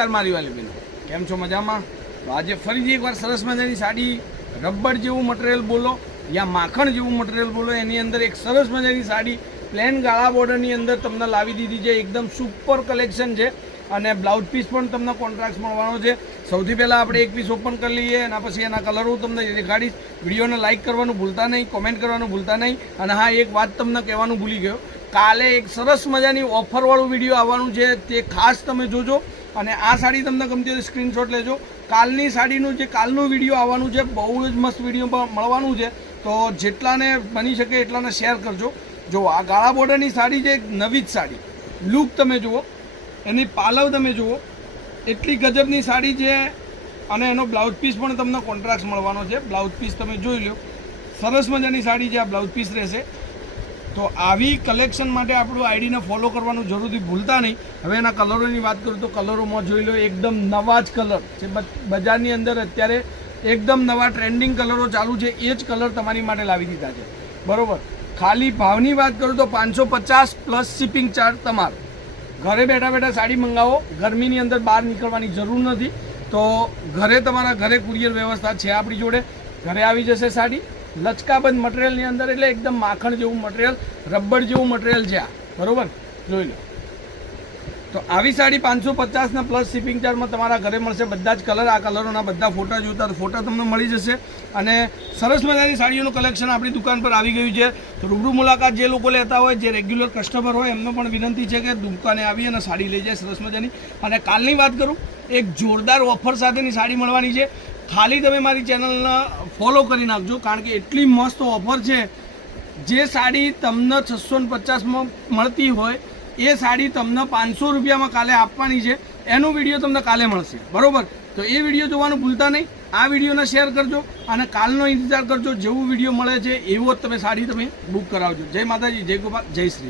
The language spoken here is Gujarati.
નમસ્કાર મારી વાલી બહેનો, કેમ છો? મજામાં? તો આજે ફરીથી એકવાર સરસ મજાની સાડી, રબર જેવું મટીરિયલ બોલો યા માખણ જેવું મટીરિયલ બોલો, એની અંદર એક સરસ મજાની સાડી પ્લેન ગાળા બોર્ડરની અંદર તમને લાવી દીધી છે. એકદમ સુપર કલેક્શન છે અને બ્લાઉઝ પીસ પણ તમને કોન્ટ્રાક્ટ મળવાનો છે. સૌથી પહેલાં આપણે એક પીસ ઓપન કરી લઈએ, એના પછી એના કલરો તમને દેખાડીશ. વિડીયોને લાઇક કરવાનું ભૂલતા નહીં, કોમેન્ટ કરવાનું ભૂલતા નહીં. અને હા, એક વાત તમને કહેવાનું ભૂલી ગયો, કાલે એક સરસ મજાની ઓફરવાળું વિડીયો આવવાનું છે, તે ખાસ તમે જોજો. અને આ સાડી તમને ગમતી હોય સ્ક્રીનશોટ લેજો. કાલની સાડીનું જે કાલનું વિડીયો આવવાનું છે, બહુ જ મસ્ત વિડીયો મળવાનું છે, તો જેટલાને બની શકે એટલાને શેર કરજો. જો આ ગાળા બોર્ડરની સાડી છે, નવી જ સાડી, લુક તમે જુઓ, એની પાલવ તમે જુઓ, એટલી ગજબની સાડી છે. અને એનો બ્લાઉઝ પીસ પણ તમને કોન્ટ્રાક્ટ મળવાનો છે. બ્લાઉઝ પીસ તમે જોઈ લો, સરસ મજાની સાડી છે, આ બ્લાઉઝ પીસ રહેશે. તો આવી કલેક્શન માટે આપણું આઈડીને ફોલો કરવાનું જરૂરથી ભૂલતા નહીં. હવે એના કલરોની વાત કરું તો કલરોમાં જોઈ લો, એકદમ નવા જ કલર જે બજારની અંદર અત્યારે એકદમ નવા ટ્રેન્ડિંગ કલરો ચાલુ છે, એ જ કલર તમારી માટે લાવી દીધા છે. બરાબર. ખાલી ભાવની વાત કરું તો 550 પ્લસ શિપિંગ ચાર્જ. તમારે ઘરે બેઠા બેઠા સાડી મંગાવો, ગરમીની અંદર બહાર નીકળવાની જરૂર નથી. તો ઘરે તમારા ઘરે કુરિયર વ્યવસ્થા છે આપણી જોડે. ઘરે આવી જશે સાડી લચકાબંધ મટીરિયલની અંદર, એટલે એકદમ માખણ જેવું મટીરિયલ, રબર જેવું મટીરિયલ છે આ. બરાબર, જોઈ લો. તો આવી સાડી 550ના પ્લસ શિપિંગ ચાર્જમાં તમારા ઘરે મળશે. બધા જ કલર, આ કલરોના બધા ફોટા જોતા તો ફોટા તમને મળી જશે. અને સરસ મજાની સાડીઓનું કલેક્શન આપણી દુકાન પર આવી ગયું છે. તો રૂબરૂ મુલાકાત જે લોકો લેતા હોય, જે રેગ્યુલર કસ્ટમર હોય, એમનો પણ વિનંતી છે કે દુકાને આવી અને સાડી લઈ જાય સરસ મજાની. અને કાલની વાત કરું, એક જોરદાર ઓફર સાથેની સાડી મળવાની છે. ખાલી તમે મારી ચેનલને ફોલો કરી નાખજો, કારણ કે એટલી મસ્ત ઓફર છે. જે સાડી તમને 650માં મળતી હોય, એ સાડી તમને 500 રૂપિયામાં કાલે આપવાની છે. એનો વિડીયો તમને કાલે મળશે. બરાબર. તો એ વિડીયો જોવાનું ભૂલતા નહીં. આ વિડીયોને શેર કરજો અને કાલનો ઇંતજાર કરજો. જેવું વિડીયો મળે છે એવો જ તમે સાડી તમે બુક કરાવજો. જય માતાજી, જય ગોપાલ, જય શ્રી રામ.